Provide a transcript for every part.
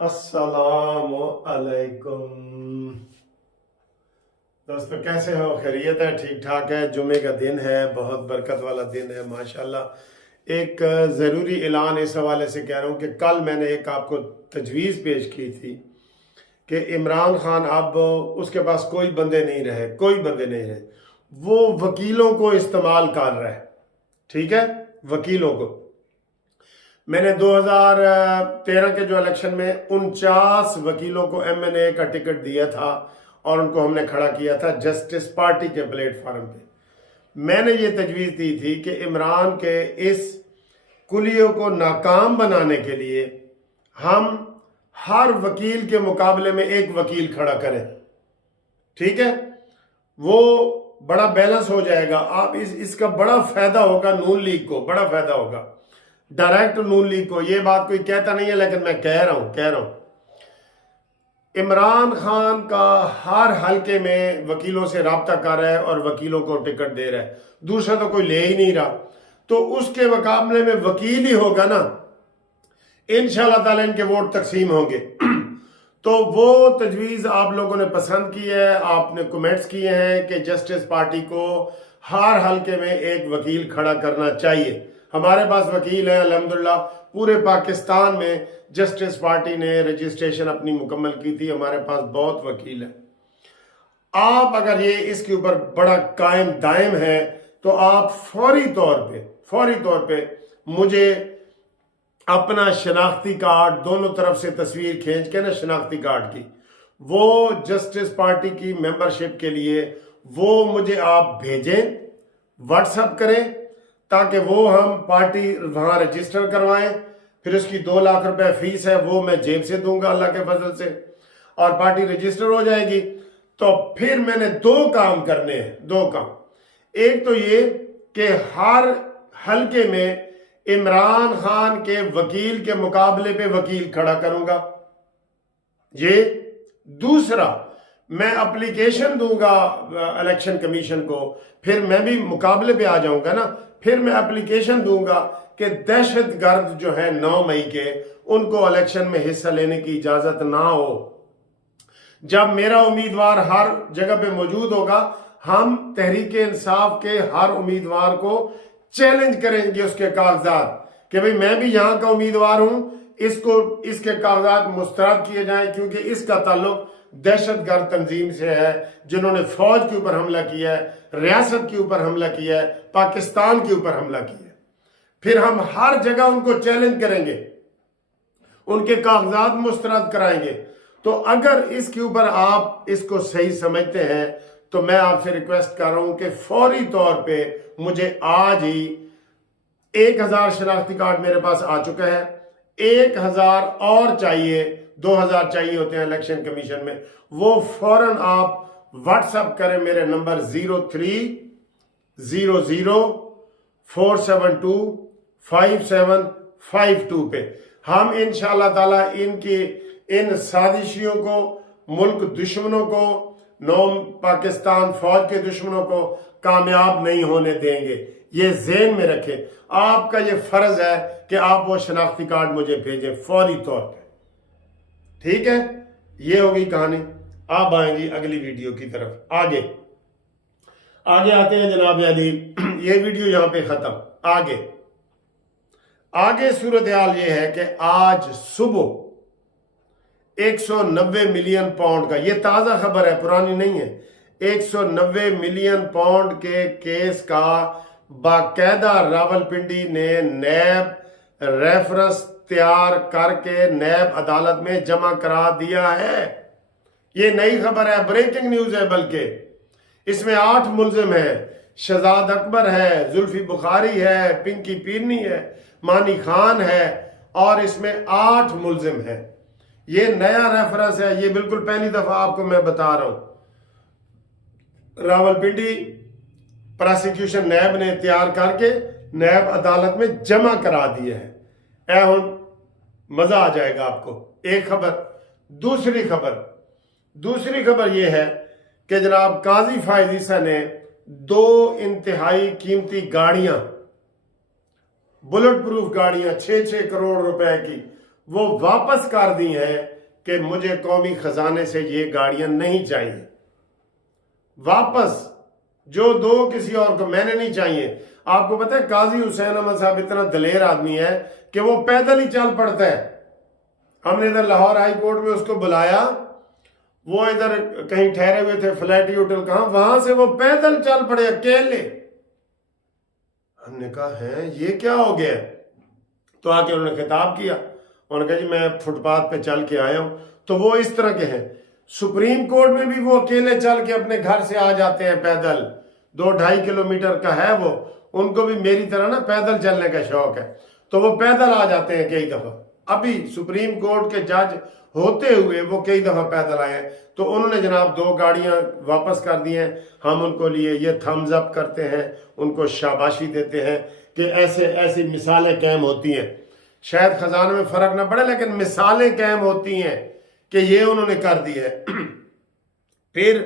अस्सलामु अलैकुम दोस्तों, कैसे हो? खैरियत है? ठीक ठाक है। जुमे का दिन है, बहुत बरकत वाला दिन है माशाल्लाह। एक ज़रूरी ऐलान इस हवाले से कह रहा हूँ कि कल मैंने एक आपको तजवीज़ पेश की थी कि इमरान खान अब उसके पास कोई बंदे नहीं रहे, वो वकीलों को इस्तेमाल कर रहा है। ठीक है, वकीलों को। मैंने 2013 के जो इलेक्शन में 49 वकीलों को MNA का टिकट दिया था और उनको हमने खड़ा किया था जस्टिस पार्टी के प्लेटफार्म पे। मैंने ये तजवीज़ दी थी कि इमरान के इस कुलियों को नाकाम बनाने के लिए हम हर वकील के मुकाबले में एक वकील खड़ा करें। ठीक है, वो बड़ा बैलेंस हो जाएगा। आप इसका बड़ा फायदा होगा, नून लीग को बड़ा फायदा होगा, डायरेक्ट नून लीग को। ये बात कोई कहता नहीं है, लेकिन मैं कह रहा हूं। इमरान खान का हर हलके में वकीलों से राब्ता कर रहा है और वकीलों को टिकट दे रहा है, दूसरा तो कोई ले ही नहीं रहा। तो उसके मुकाबले में वकील ही होगा ना, इंशाल्लाह ताला इनके वोट तकसीम होंगे। तो वो तजवीज़ आप लोगों ने पसंद की है, आपने कमेंट्स किए हैं कि जस्टिस पार्टी को हर हलके में एक वकील खड़ा करना चाहिए। हमारे पास वकील है अल्हम्दुलिल्लाह, पूरे पाकिस्तान में जस्टिस पार्टी ने रजिस्ट्रेशन अपनी मुकम्मल की थी। हमारे पास बहुत वकील है। आप अगर ये इसके ऊपर बड़ा कायम दायम है तो आप फौरी तौर पे मुझे अपना शनाख्ती कार्ड, दोनों तरफ से तस्वीर खींच के ना शनाख्ती कार्ड की, वो जस्टिस पार्टी की मेंबरशिप के लिए वो मुझे आप भेजें, व्हाट्सएप करें, ताकि वो हम पार्टी वहाँ रजिस्टर करवाएं। फिर उसकी 2 लाख रुपए फीस है, वो मैं जेब से दूंगा अल्लाह के फजल से, और पार्टी रजिस्टर हो जाएगी। तो फिर मैंने 2 काम करने हैं, 2 काम। एक तो ये कि हर हलके में इमरान खान के वकील के मुकाबले पे वकील खड़ा करूंगा। ये दूसरा, मैं एप्लीकेशन दूंगा इलेक्शन कमीशन को, फिर मैं भी मुकाबले पे आ जाऊंगा ना। फिर मैं एप्लीकेशन दूंगा कि दहशतगर्द जो है 9 मई के, उनको इलेक्शन में हिस्सा लेने की इजाजत ना हो। जब मेरा उम्मीदवार हर जगह पे मौजूद होगा, हम तहरीक इंसाफ के हर उम्मीदवार को चैलेंज करेंगे उसके कागजात कि भाई मैं भी यहां का उम्मीदवार हूं, इसके कागजात मुस्तरद किए जाएं, क्योंकि इसका ताल्लुक दहशतगर्द तंजीम से है, जिन्होंने फौज के ऊपर हमला किया है, रियासत के ऊपर हमला किया है, पाकिस्तान के ऊपर हमला किया है। फिर हम हर जगह उनको चैलेंज करेंगे, उनके कागजात मुस्तरद कराएंगे। तो अगर इसके ऊपर आप इसको सही समझते हैं तो मैं आपसे रिक्वेस्ट कर रहा हूं कि फौरी तौर पे मुझे आज ही 1000 शनाख्ती कार्ड मेरे पास आ चुका है, 1000 और चाहिए, 2000 चाहिए होते हैं इलेक्शन कमीशन में। वो फौरन आप व्हाट्सएप करें मेरे नंबर 0300472572 पे। हम इंशाल्लाह ताला इन साजिशियों को, मुल्क दुश्मनों को, पाकिस्तान फौज के दुश्मनों को कामयाब नहीं होने देंगे। ये ज़हन में रखें। आपका ये फर्ज है कि आप वो शनाख्ती कार्ड मुझे भेजें फौरी तौर पे। ठीक है, ये होगी कहानी। आप आएंगी अगली वीडियो की तरफ। आगे आते हैं जनाब अली। ये वीडियो यहां पे खत्म। आगे सूरत हाल ये है कि आज सुबह 190 मिलियन पाउंड का, ये ताज़ा खबर है, पुरानी नहीं है, 190 मिलियन पाउंड के केस का बाकायदा रावलपिंडी ने नैब रेफरेंस तैयार करके नैब अदालत में जमा करा दिया है। ये नई खबर है, ब्रेकिंग न्यूज है। बल्कि इसमें 8 मुलजिम है, शहजाद अकबर है, जुल्फी बुखारी है, पिंकी पीरनी है, मानी खान है, और इसमें 8 मुलजिम है। ये नया रेफरेंस है, ये बिल्कुल पहली दफा आपको मैं बता रहा हूं। रावलपिंडी प्रोसिक्यूशन नैब ने तैयार करके नैब अदालत में जमा करा दिए हैं। हुन मजा आ जाएगा आपको। एक खबर। दूसरी खबर यह है कि जनाब काजी फायज ईसा ने 2 इंतहाई कीमती गाड़ियां, बुलेट प्रूफ गाड़ियां 6-6 करोड़ रुपए की, وہ واپس کر دی ہیں کہ مجھے قومی خزانے سے یہ گاڑیاں نہیں چاہیے، واپس جو دو کسی اور کو، میں نے نہیں چاہیے۔ آپ کو پتہ ہے قاضی حسین احمد صاحب اتنا دلیر آدمی ہے کہ وہ پیدل ہی چل پڑتا ہے۔ ہم نے ادھر لاہور ہائی کورٹ میں اس کو بلایا، وہ ادھر کہیں ٹھہرے ہوئے تھے، فلیٹی ہوٹل کہاں، وہاں سے وہ پیدل چل پڑے اکیلے۔ ہم نے کہا ہے یہ کیا ہو گیا؟ تو آ کے انہوں نے خطاب کیا، انہوں نے کہا جی میں فٹ پاتھ پہ چل کے آیا ہوں۔ تو وہ اس طرح کے ہیں۔ سپریم کورٹ میں بھی وہ اکیلے چل کے اپنے گھر سے آ جاتے ہیں پیدل، 2-2.5 کلومیٹر کا ہے وہ، ان کو بھی میری طرح نا پیدل چلنے کا شوق ہے، تو وہ پیدل آ جاتے ہیں کئی دفعہ۔ ابھی سپریم کورٹ کے جج ہوتے ہوئے وہ کئی دفعہ پیدل آئے ہیں۔ تو انہوں نے جناب 2 گاڑیاں واپس کر دی ہیں، ہم ان کو لیے یہ تھمز اپ کرتے ہیں، ان کو شاباشی دیتے ہیں کہ ایسی مثالیں قائم ہوتی ہیں۔ شاید خزانے میں فرق نہ پڑے لیکن مثالیں قائم ہوتی ہیں کہ یہ انہوں نے کر دی ہے۔ پھر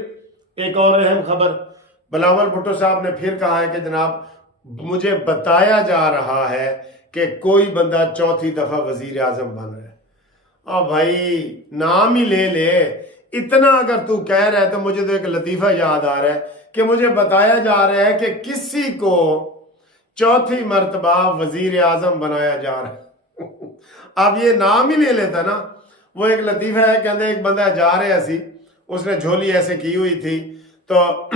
ایک اور اہم خبر، بلاول بھٹو صاحب نے پھر کہا ہے کہ جناب مجھے بتایا جا رہا ہے کہ کوئی بندہ 4تھی دفعہ وزیر اعظم بن رہا ہے۔ اب بھائی نام ہی لے لے، اتنا اگر تو کہہ رہا ہے تو مجھے تو ایک لطیفہ یاد آ رہا ہے کہ مجھے بتایا جا رہا ہے کہ کسی کو 4تھی مرتبہ وزیر اعظم بنایا جا رہا ہے۔ اب یہ نام ہی لے لیتا نا۔ وہ ایک لطیفہ ہے، کہتے ایک بندہ جا رہا سی، اس نے جھولی ایسے کی ہوئی تھی، تو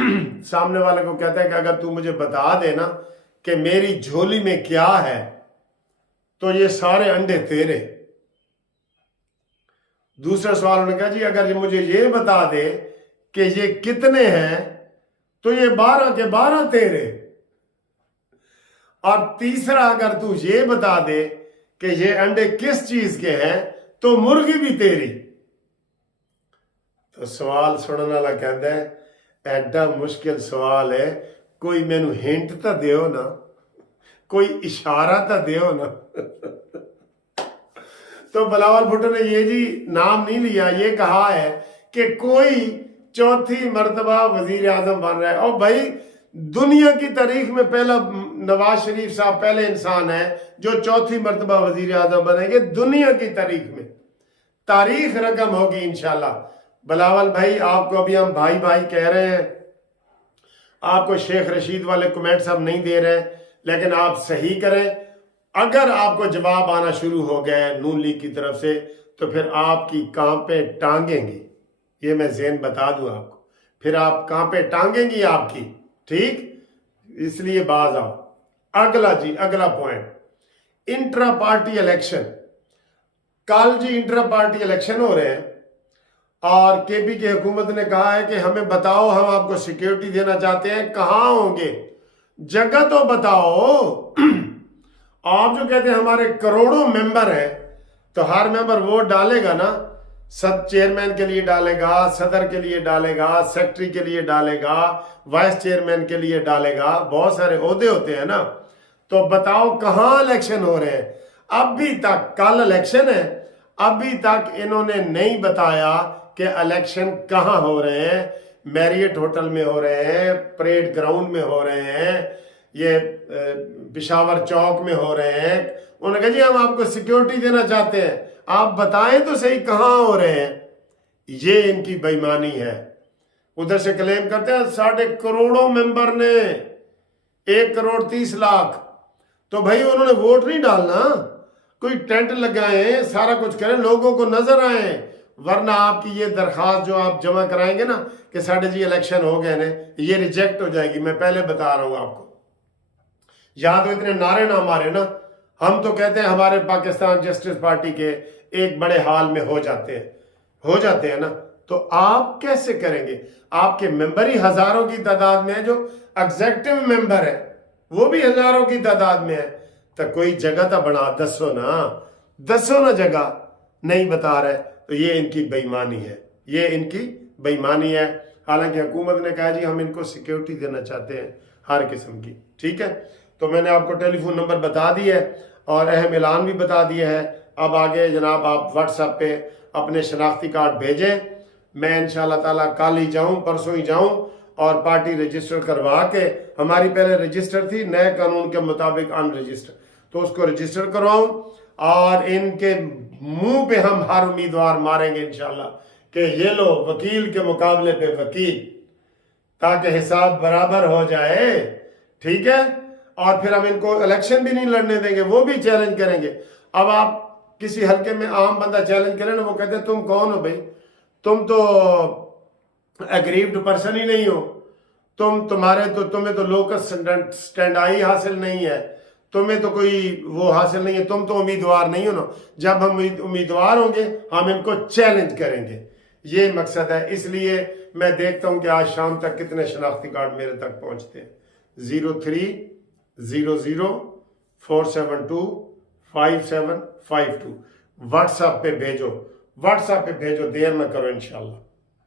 سامنے والے کو کہتا ہے کہ اگر تو مجھے بتا دے نا کہ میری جھولی میں کیا ہے تو یہ سارے انڈے تیرے۔ دوسرا سوال انہوں نے کہا جی اگر مجھے یہ بتا دے کہ یہ کتنے ہیں تو یہ 12 کے 12 تیرے۔ اور تیسرا اگر تو یہ بتا دے کہ یہ انڈے کس چیز کے ہیں تو مرغی بھی تیری۔ تو سوال سننے والا کہتا ہے ایڈا مشکل سوال ہے، کوئی مینو ہنٹ تو دیو نا، کوئی اشارہ تو دیو نا۔ تو بلاول بھٹو نے یہ جی نام نہیں لیا، یہ کہا ہے کہ کوئی 4تھی مرتبہ وزیر اعظم بن رہا ہے۔ اور بھائی دنیا کی تاریخ میں پہلا نواز شریف صاحب پہلے انسان ہیں جو 4تھی مرتبہ وزیر اعظم بنیں گے دنیا کی تاریخ میں۔ تاریخ رقم ہوگی انشاءاللہ۔ بلاول بھائی آپ کو ابھی ہم بھائی بھائی کہہ رہے ہیں، آپ کو شیخ رشید والے کمنٹس ہم نہیں دے رہے، لیکن آپ صحیح کریں۔ اگر آپ کو جواب آنا شروع ہو گئے نون لیگ کی طرف سے تو پھر آپ کی کام پہ ٹانگیں گی، یہ میں ذہن بتا دوں آپ کو، پھر آپ کام پہ ٹانگیں گی آپ کی، ٹھیک؟ اس لیے باز آؤ۔ اگلا پوائنٹ، انٹرا پارٹی الیکشن۔ کل جی انٹرا پارٹی الیکشن ہو رہے ہیں اور کے پی کی حکومت نے کہا ہے کہ ہمیں بتاؤ، ہم آپ کو سیکیورٹی دینا چاہتے ہیں، کہاں ہوں گے؟ جگہ تو بتاؤ۔ آپ جو کہتے ہیں ہمارے کروڑوں ممبر ہیں تو ہر ممبر ووٹ ڈالے گا نا، چیئرمین کے لیے ڈالے گا، صدر کے لیے ڈالے گا، سیکٹری کے لیے ڈالے گا، وائس چیئرمین کے لیے ڈالے گا، بہت سارے عہدے ہوتے ہیں نا۔ تو بتاؤ کہاں الیکشن ہو رہے ہیں؟ ابھی تک، کل الیکشن ہے، ابھی تک انہوں نے نہیں بتایا کہ الیکشن کہاں ہو رہے ہیں۔ میریٹ ہوٹل میں ہو رہے ہیں، پریڈ گراؤنڈ میں ہو رہے ہیں، یہ پشاور چوک میں ہو رہے ہیں۔ انہوں نے کہا جی ہم آپ کو سیکیورٹی دینا چاہتے ہیں، آپ بتائیں تو صحیح کہاں ہو رہے ہیں۔ یہ ان کی بے ایمانی ہے۔ ادھر سے کلیم کرتے ہیں 1.5 کروڑوں ممبر نے، 1,30,00,000۔ تو بھائی انہوں نے ووٹ نہیں ڈالنا، کوئی ٹینٹ لگائیں، سارا کچھ کریں، لوگوں کو نظر آئیں، ورنہ آپ کی یہ درخواست جو آپ جمع کرائیں گے نا کہ ساڑھے جی الیکشن ہو گئے نا، یہ ریجیکٹ ہو جائے گی۔ میں پہلے بتا رہا ہوں آپ کو، یا تو اتنے نعرے نہ مارے نا۔ ہم تو کہتے ہیں ہمارے پاکستان جسٹس پارٹی کے ایک بڑے حال میں ہو جاتے ہیں نا، تو آپ کیسے کریں گے؟ آپ کے ممبر ہی ہزاروں کی تعداد میں ہیں، جو ایگزیکٹو ممبر ہے وہ بھی ہزاروں کی تعداد میں ہے، تو کوئی جگہ تو بنا دسو نا جگہ نہیں بتا رہے۔ تو یہ ان کی بے ایمانی ہے، حالانکہ حکومت نے کہا جی ہم ان کو سیکیورٹی دینا چاہتے ہیں ہر قسم کی، ٹھیک ہے؟ تو میں نے آپ کو ٹیلی فون نمبر بتا دیا ہے اور اہم اعلان بھی بتا دیا ہے۔ اب آگے جناب آپ واٹس ایپ پہ اپنے شناختی کارڈ بھیجیں، میں انشاءاللہ تعالیٰ کل ہی جاؤں، پرسوں ہی جاؤں اور پارٹی رجسٹر کروا کے، ہماری پہلے رجسٹر تھی نئے قانون کے مطابق ان رجسٹر، تو اس کو رجسٹر کرواؤں اور ان کے मुंह पे हम हर उम्मीदवार मारेंगे इंशाल्लाह कि ये लो वकील के मुकाबले पे वकील, ताकि हिसाब बराबर हो जाए, ठीक है। और फिर हम इनको इलेक्शन भी नहीं लड़ने देंगे, वो भी चैलेंज करेंगे। अब आप किसी हल्के में आम बंदा चैलेंज करे ना, वो कहते हैं तुम कौन हो भाई, तुम तो एग्रीव्ड पर्सन ही नहीं हो, तुम्हें तो लोकस स्टैंडाई हासिल नहीं है, तुम्हें तो कोई वो हासिल नहीं है, तुम तो उम्मीदवार नहीं हो ना। जब हम उम्मीदवार होंगे हम इनको चैलेंज करेंगे, ये मकसद है। इसलिए मैं देखता हूं कि आज शाम तक कितने शनाख्ती कार्ड मेरे तक पहुंचते हैं। 030047255752 व्हाट्सएप पे भेजो, देर न करो इंशाल्लाह।